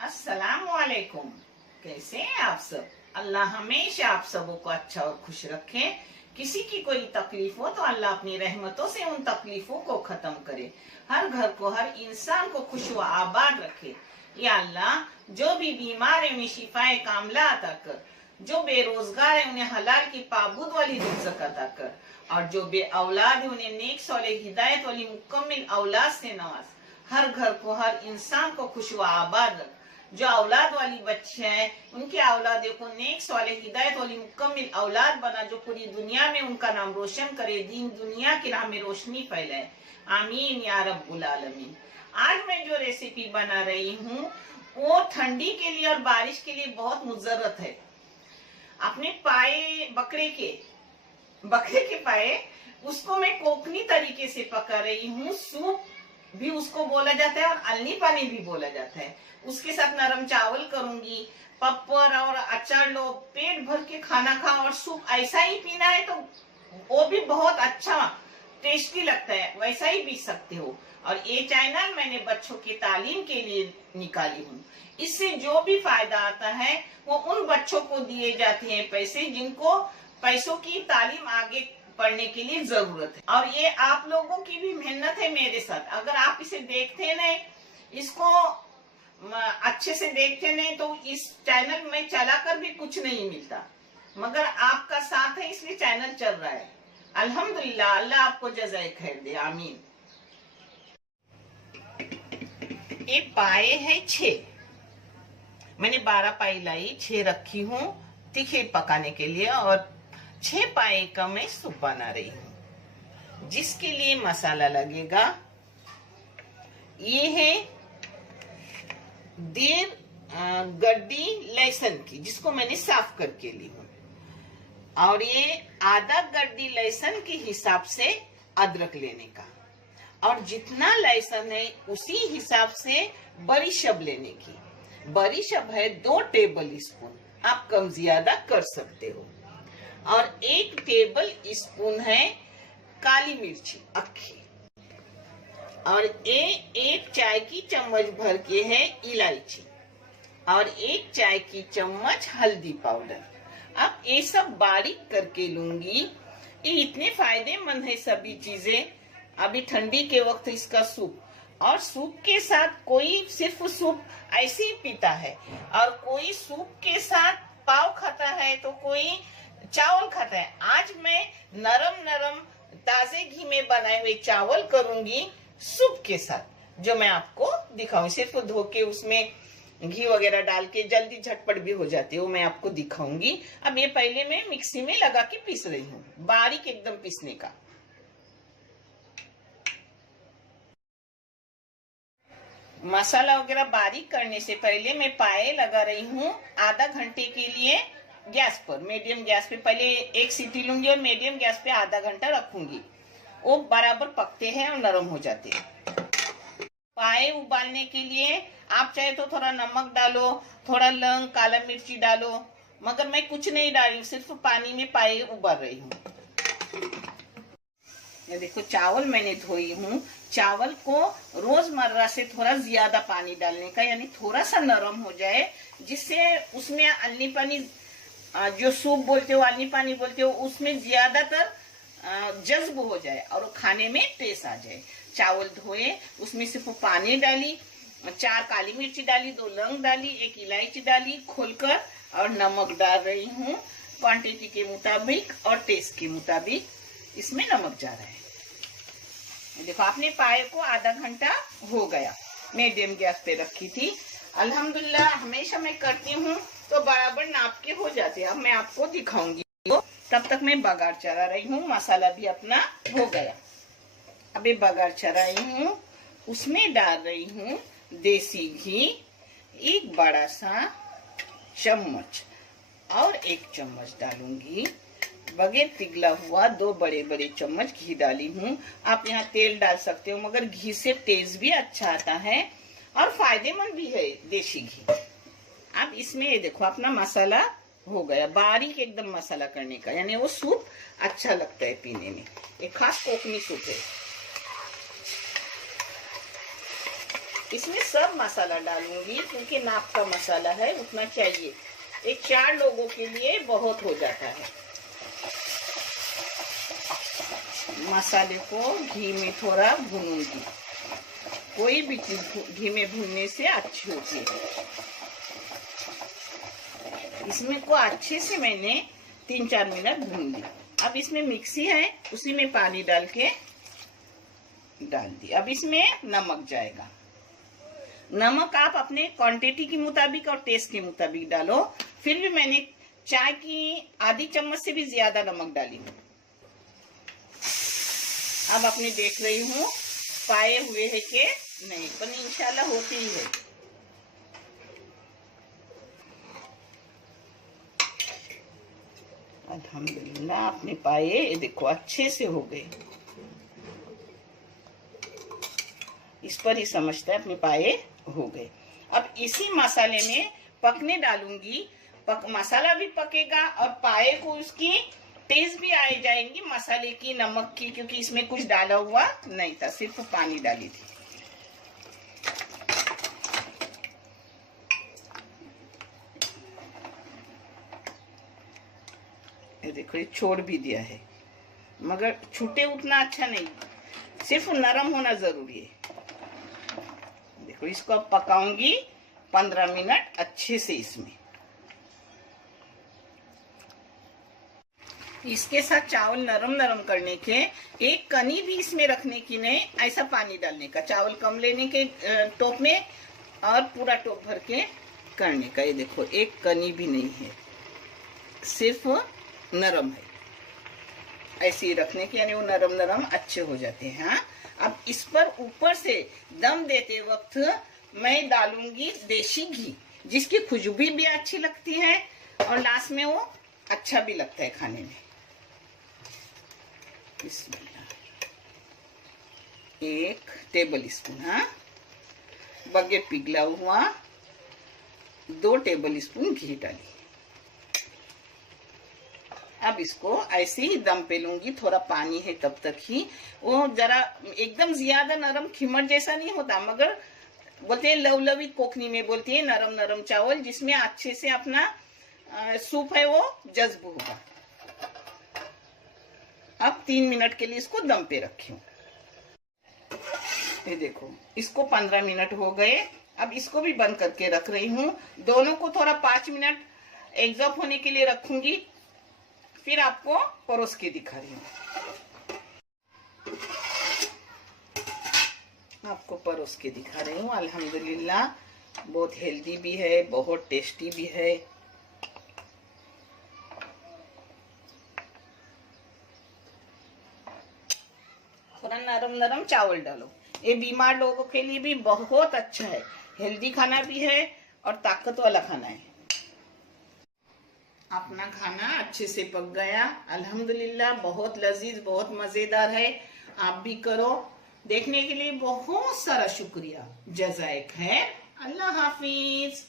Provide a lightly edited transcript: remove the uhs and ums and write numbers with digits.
अस्सलामुअलैकुम। कैसे हैं आप सब? अल्लाह हमेशा आप सबों को अच्छा और खुश रखे। किसी की कोई तकलीफ हो तो अल्लाह अपनी रहमतों से उन तकलीफों को खत्म करे। हर घर को, हर इंसान को खुश व आबाद रखे। या अल्लाह, जो भी बीमार है उन्हें शिफाए कामला अता कर, जो बेरोजगार है उन्हें हलाल की पाबूद वाली रिज़्क़ अता कर, और जो बे औलाद है उन्हें नेक सौलेह हिदायत वाली मुकम्मिल औलाद से नवाज। हर घर को, हर इंसान को खुश व आबाद रख। जो औलाद वाली बच्चे हैं उनके औलादों को नेक सौलेह हिदायत वाली मुकम्मिल औलाद बना, जो पूरी दुनिया में उनका नाम रोशन करे, दीन दुनिया की राह में रोशनी फैलाए। आमीन या रब्बुल आलमीन। आज मैं जो रेसिपी बना रही हूँ वो ठंडी के लिए और बारिश के लिए बहुत मुजर्रत है। अपने पाए बकरे के पाए उसको मैं कोकनी तरीके से पका रही हूँ। सूप भी उसको बोला जाता है और अल्ली पानी भी बोला जाता है। उसके साथ नरम चावल करूंगी। पप्पर और अचार लो, पेट भर के खाना खाओ और सूप ऐसा ही पीना है तो वो भी बहुत अच्छा टेस्टी लगता है, वैसा ही पी सकते हो। और ये चैनल मैंने बच्चों की तालीम के लिए निकाली हूँ। इससे जो भी फायदा आता है वो उन बच्चों को दिए जाते हैं पैसे जिनको पैसों की तालीम आगे पढ़ने के लिए जरूरत है। और ये आप लोगों की भी मेहनत है मेरे साथ। अगर आप इसे देखते नहीं, इसको अच्छे से देखते नहीं तो इस चैनल में चलाकर भी कुछ नहीं मिलता, मगर आपका साथ है इसलिए चैनल चल रहा है। अल्हम्दुलिल्लाह, अल्लाह आपको जज़ाए खैर दे, आमीन। ये पाए है 6, मैंने 12 पाई लाई, 6 रखी हूँ तीखे पकाने के लिए, और 6 पाए का मैं सूप बना रही हूँ। जिसके लिए मसाला लगेगा ये है 1.5 गड्डी लहसुन की, जिसको मैंने साफ करके ली हूँ, और ये आधा गड्डी लहसुन के हिसाब से अदरक लेने का, और जितना लहसुन है उसी हिसाब से बड़ी शब लेने की। बड़ी शब है 2 टेबल स्पून, आप कम ज्यादा कर सकते हो। और 1 टेबल स्पून है काली मिर्ची अक्खी, और 1 चाय की चम्मच भर के है इलायची, और 1 चाय की चम्मच हल्दी पाउडर। अब ये सब बारीक करके लूंगी। ये इतने फायदेमंद है सभी चीजें। अभी ठंडी के वक्त इसका सूप, और सूप के साथ कोई सिर्फ सूप ऐसे ही पीता है, और कोई सूप के साथ पाव खाता है, तो कोई चावल खाता है। आज मैं नरम नरम ताजे घी में बनाए हुए चावल करूंगी सूप के साथ, जो मैं आपको दिखाऊं। सिर्फ धो के उसमें घी वगैरह डाल के जल्दी झटपट भी हो जाती है, वो मैं आपको दिखाऊंगी। अब ये पहले मैं मिक्सी में लगा के पीस रही हूँ, बारीक एकदम पीसने का। मसाला वगैरह बारीक करने से पहले मैं पाए लगा रही हूँ आधा घंटे के लिए गैस पर, मीडियम गैस पे। पहले 1 सीटी लूंगी और मीडियम गैस पे आधा घंटा रखूंगी। वो बराबर पकते हैं और नरम हो जाते हैं। पाए उबालने के लिए आप चाहे तो थोड़ा नमक डालो, थोड़ा लौंग, काला मिर्ची डालो, मगर मैं कुछ नहीं डाली हूँ, सिर्फ पानी में पाए उबाल रही हूँ। ये देखो चावल मैंने धोई हूँ। चावल को रोजमर्रा से थोड़ा ज्यादा पानी डालने का, यानी थोड़ा सा नरम हो जाए, जिससे उसमें अल्ली पानी, जो सूप बोलते हो, अल्ली पानी बोलते हो, उसमें ज्यादातर जज्ब हो जाए और वो खाने में टेस्ट आ जाए। चावल धोए, उसमें सिर्फ पानी डाली, 4 काली मिर्ची डाली, 2 लौंग डाली, 1 इलायची डाली खोलकर, और नमक डाल रही हूँ क्वांटिटी के मुताबिक और टेस्ट के मुताबिक इसमें नमक जा रहा है। देखो आपने पाए को आधा घंटा हो गया, मीडियम गैस पे रखी थी। अल्हम्दुलिल्लाह, हमेशा मैं करती हूँ तो बराबर नाप के हो जाते हैं। अब मैं आपको दिखाऊंगी। तब तक मैं बघार चढ़ा रही हूँ। मसाला भी अपना हो गया। अभी बघार चढ़ाई हूँ, उसमें डाल रही हूँ देसी घी 1 बड़ा सा चम्मच, और 1 चम्मच डालूंगी बगैर पिघला हुआ 2 बड़े बड़े चम्मच घी डाली हूँ। आप यहाँ तेल डाल सकते हो, मगर घी से टेस्ट भी अच्छा आता है और फायदेमंद भी है देसी घी। अब इसमें ये देखो अपना मसाला हो गया, बारीक एकदम मसाला करने का, यानी वो सूप अच्छा लगता है पीने में। एक खास कोकनी सूप है। इसमें सब मसाला डालूंगी क्योंकि नाप का मसाला है, उतना चाहिए। एक 4 लोगों के लिए बहुत हो जाता है। मसाले को घी में थोड़ा भूनूंगी। कोई भी चीज घी में भूनने से अच्छी होती है। इसमें को अच्छे से मैंने 3-4 मिनट भून ली। अब इसमें मिक्सी है, उसी में पानी डाल के डाल दी। अब इसमें नमक जाएगा। नमक आप अपने क्वांटिटी के मुताबिक और टेस्ट के मुताबिक डालो। फिर भी मैंने चाय की आधी चम्मच से भी ज्यादा नमक डाली। अब अपने देख रही हूँ पाए हुए है कि नहीं, पर इंशाल्लाह होती ही है। अल्हम्दुलिल्लाह अपने पाए ये देखो अच्छे से हो गए। इस पर ही समझता है अपने पाए हो गए। अब इसी मसाले में पकने डालूंगी। मसाला भी पकेगा और पाए को उसकी टेस्ट भी आ जाएंगी मसाले की, नमक की, क्योंकि इसमें कुछ डाला हुआ नहीं था, सिर्फ पानी डाली थी। ये देखो ये छोड़ भी दिया है, मगर छूटे उतना अच्छा नहीं, सिर्फ नरम होना जरूरी है। देखो इसको अब पकाऊंगी 15 मिनट अच्छे से। इसमें इसके साथ चावल नरम नरम करने के, एक कनी भी इसमें रखने की नहीं, ऐसा पानी डालने का, चावल कम लेने के टोप में और पूरा टोप भर के करने का। ये देखो एक कनी भी नहीं है, सिर्फ नरम है। ऐसे ही रखने के, यानी वो नरम नरम अच्छे हो जाते हैं। हाँ, अब इस पर ऊपर से दम देते वक्त मैं डालूंगी देसी घी, जिसकी खुशबू भी अच्छी लगती है और लास्ट में वो अच्छा भी लगता है खाने में। बिस्मिल्लाह, 1 टेबल स्पून, हाँ, बगैर पिघला हुआ 2 टेबल स्पून घी डाली। अब इसको ऐसे ही दम पे लूंगी, थोड़ा पानी है तब तक ही। वो जरा एकदम ज्यादा नरम खिमर जैसा नहीं होता, मगर बोलते हैं लवलवी, कोकनी में बोलती है नरम नरम चावल, जिसमें अच्छे से अपना सूप है वो जज्ब होगा। अब 3 मिनट के लिए इसको दम पे रखी हूँ। ये देखो इसको 15 मिनट हो गए। अब इसको भी बंद करके रख रही हूँ। दोनों को थोड़ा 5 मिनट एग्जॉस्ट होने के लिए रखूंगी, फिर आपको परोस के दिखा रही हूँ। आपको परोस के दिखा रही हूँ। अल्हम्दुलिल्लाह बहुत हेल्दी भी है, बहुत टेस्टी भी है। थोड़ा नरम नरम चावल डालो। ये बीमार लोगों के लिए भी बहुत अच्छा है, हेल्दी खाना भी है और ताकत वाला खाना है। अपना खाना अच्छे से पक गया अल्हम्दुलिल्लाह, बहुत लजीज, बहुत मजेदार है। आप भी करो। देखने के लिए बहुत सारा शुक्रिया। जज़ाए खैर। अल्लाह हाफिज।